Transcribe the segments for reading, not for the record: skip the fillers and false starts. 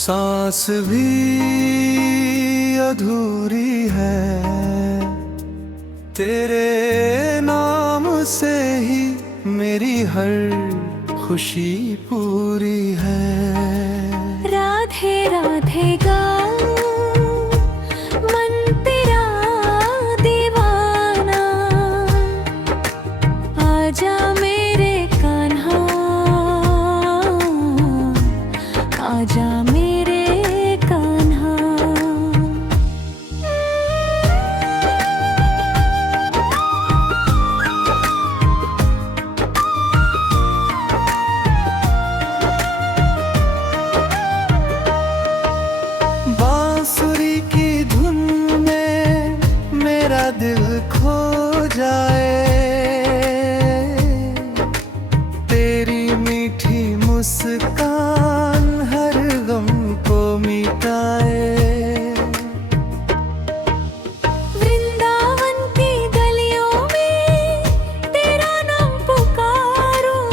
सांस भी अधूरी है, तेरे नाम से ही मेरी हर खुशी पूरी है। राधे राधे गाऊं मन तेरा दीवाना, आजा मेरे कान्हा, आजा मेरे कान्हा। बांसुरी की धुन में मेरा दिल खो जाए, तेरी मीठी मुस्कान हर गम को मिटाए। वृंदावन की गलियों में तेरा नाम पुकारूं,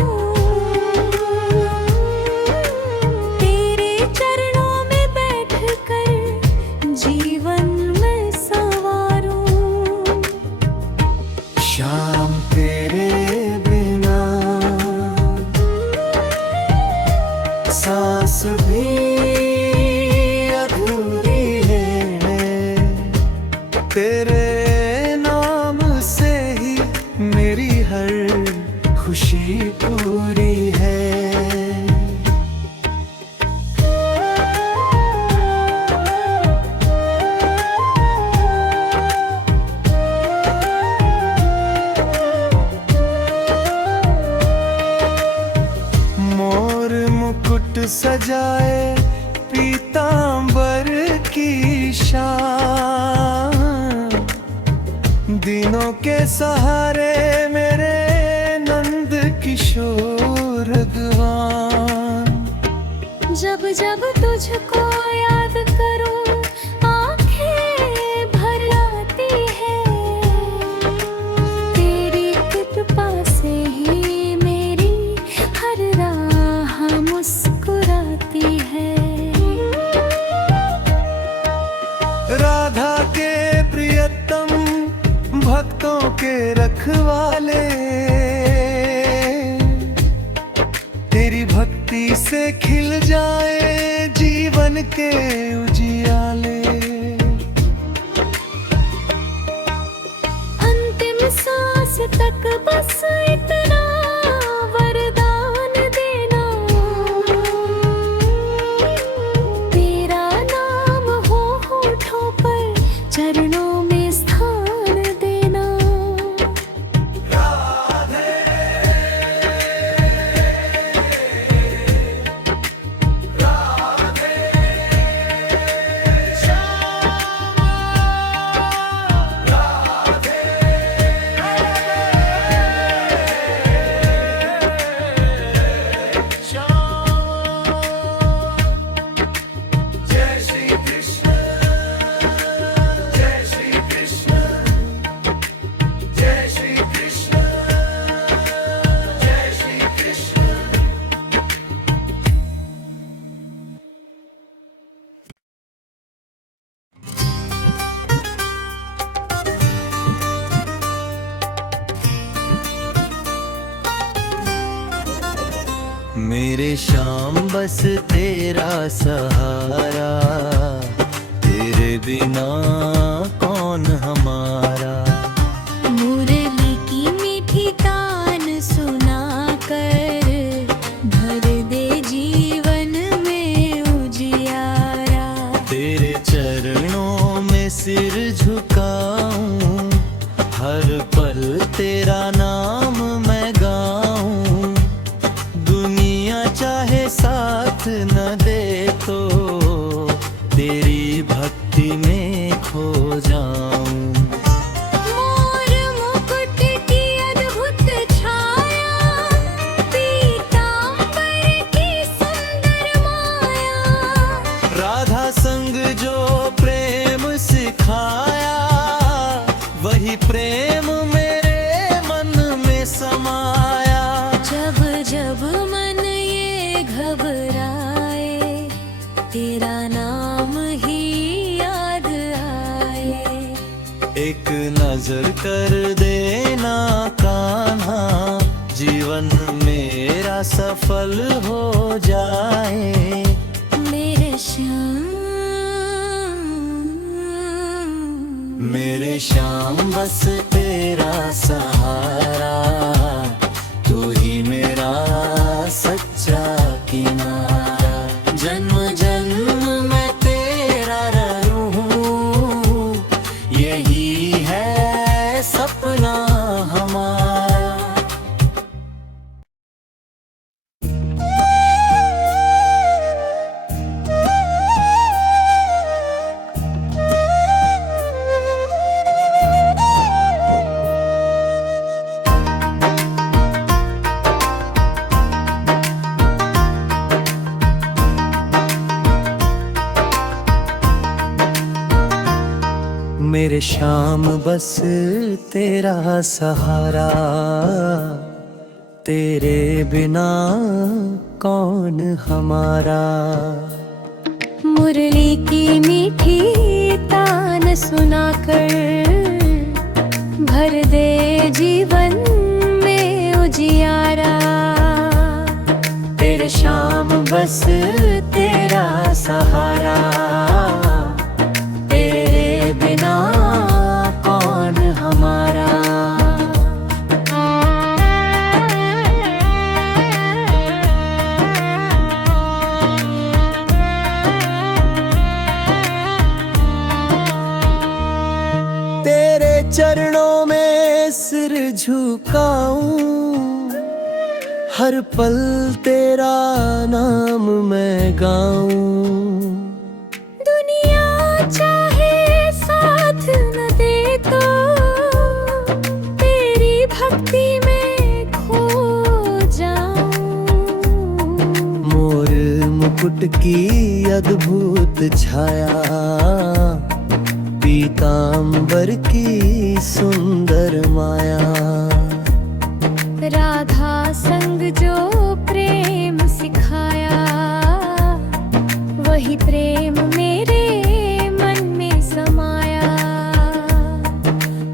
तेरे चरणों में बैठकर जीवन में संवारूं। शाम तेरे बिना सांस भी अधूरी है, तेरे नाम से ही मेरी हर खुशी पूरी है। मोर मुकुट सजाए पीतांबर की शान, दिनों के सहारे मेरे नंद किशोर भगवान। जब जब तुझको याद करूं आंखें भर आती है, तेरी कृपा से ही मेरी हर राह मुस्कुराती है। राधा के प्रियतम भक्तों के रखवाले, तेरी भक्ति से खिल जाए जीवन के उजियाले। अंतिम सांस तक बस इतना वरदान देना, तेरा नाम हो होठों पर, चरणों में स्थान देना। मेरे शाम बस तेरा सहारा, तेरे बिना कौन हमारा। मुरली की मीठी तान सुना कर भर दे जीवन में उजियारा। तेरे चरणों में सिर झुकाऊं, हर पल तेरा नाम मैं गाऊं। दुनिया चाहे साथ न दे तो तेरी भक्ति में खो जाऊं। मोर मुकुट की अद्भुत छाया, पीतांबर की सुंदर माया। राधा संग जो प्रेम सिखाया, वही प्रेम मेरे मन में समाया। जब जब मन ये घबराए, तेरा नाम ही याद आए। एक नजर कर देना कान्हा, जीवन मेरा सफल हो जाए। मेरे श्याम, मेरे श्याम बस तेरा सहारा, तू ही मेरा सच्चा किनारा। जन्म जन्म मैं तेरा रहूं, यही है सपना हमारा। मेरे श्याम बस तेरा सहारा, तेरे बिना कौन हमारा। मुरली की मीठी तान सुनाकर भर दे जीवन में उजियारा। तेरे श्याम बस तेरा सहारा, तेरे बिना कौन हमारा। तेरे चरणों में सिर झुकाऊं, हर पल तेरा नाम मैं गाऊं। दुनिया चाहे साथ न दे तो तेरी भक्ति में खो जाऊं। मोर मुकुट की अद्भुत छाया, पीतांबर की सुंदर माया। राधा संग जो प्रेम सिखाया, वही प्रेम मेरे मन में समाया।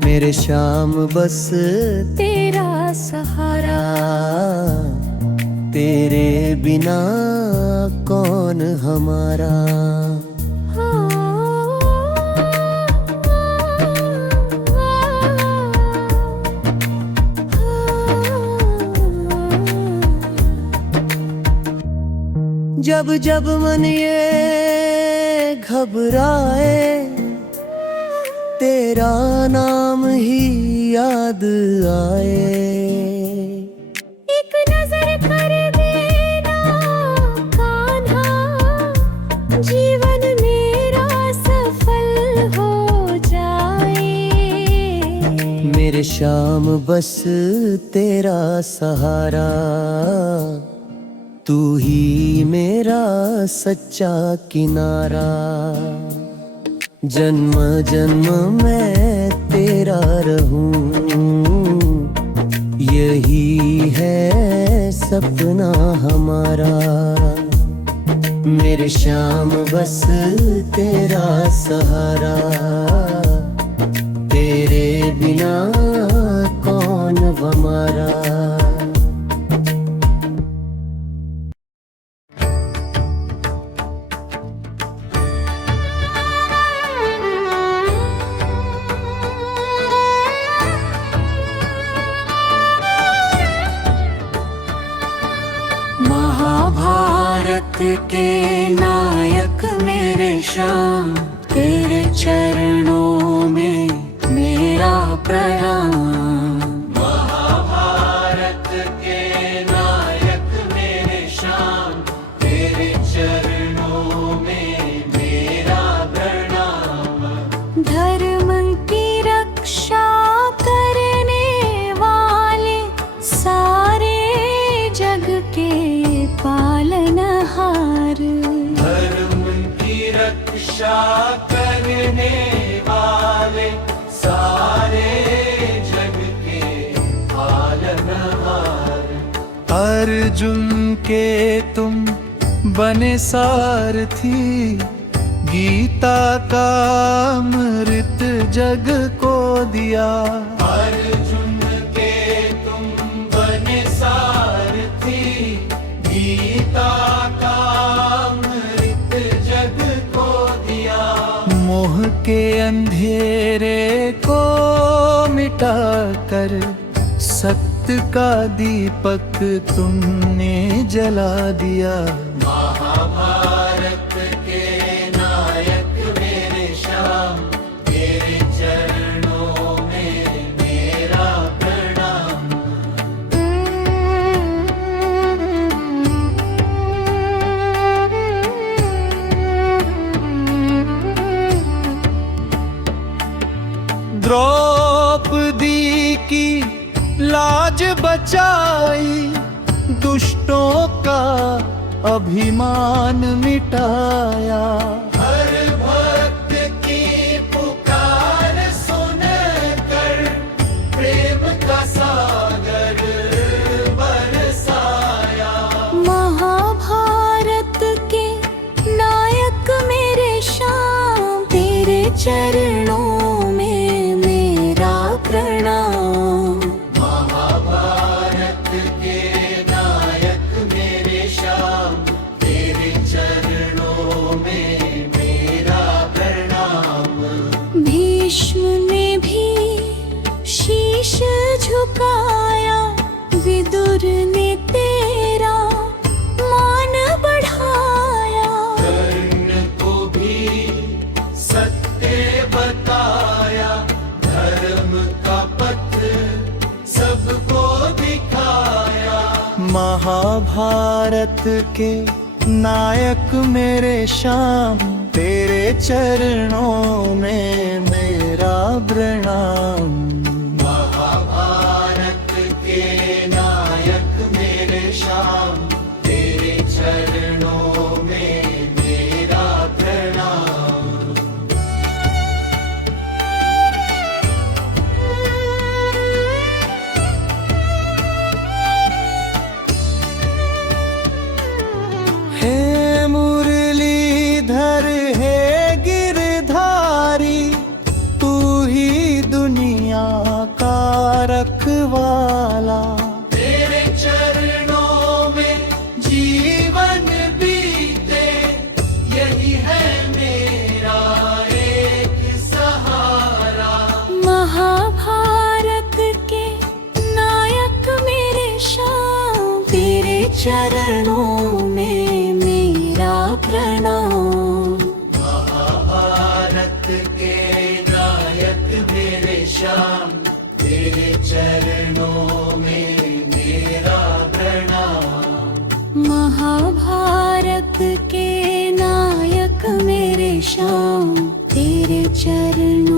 मेरे श्याम बस तेरा सहारा, तेरे बिना कौन हमारा। जब जब मन ये घबराए, तेरा नाम ही याद आए। एक नजर कर देना कान्हा, जीवन मेरा सफल हो जाए। मेरे श्याम बस तेरा सहारा, तू ही मेरा सच्चा किनारा। जन्म जन्म मैं तेरा रहूं, यही है सपना हमारा। मेरे श्याम बस तेरा सहारा, तेरे बिना कौन हमारा। महाभारत के नायक मेरे श्याम, तेरे चरणों में मेरा प्रणाम। महाभारत के नायक मेरे श्याम, तेरे चरणों में मेरा प्रणाम। धर्म की रक्षा करने वाले, सारे जग के पालनहार। धर्म की रक्षा करने वाले, सारे जग के पालनहार। अर्जुन के तुम बने सारथी, गीता का अमृत जग को दिया। अर्जुन के तुम बने सारथी, गीता का अमृत जग को दिया। मोह के अंधेरे को मिटाकर सत्य का दीपक तुमने जला दिया। महाभारत के नायक मेरे श्याम, तेरे चरणों में मेरा प्रणाम। द्रौपदी की लाज बचाई, दुष्टों का अभिमान मिटाया। हर भक्त की पुकार सुनकर प्रेम का सागर बरसाया। महाभारत के नायक मेरे श्याम, तेरे चरणों में मेरा प्रणाम। महाभारत के नायक मेरे श्याम, तेरे चरणों में मेरा प्रणाम। भीष्म ने भी शीश झुकाया, विदुर ने तेरा मान बढ़ाया। कर्ण को भी सत्य बताया, धर्म का पथ सबको दिखाया। महाभारत के नायक मेरे श्याम, तेरे चरणों में मेरा प्रणाम। महाभारत के नायक मेरे श्याम, तेरे चरणों में मेरा प्रणाम। हे मुरलीधर, हे गिरधारी, तू ही दुनिया का रखवाला। तेरे चरणों में जीवन बीते, यही है मेरा एक सहारा। महाभारत के नायक मेरे श्याम, तेरे चरणों में मेरा प्रणाम। महाभारत के नायक मेरे श्याम, तेरे चरणों में मेरा प्रणाम। महाभारत के नायक मेरे श्याम, तेरे चरणों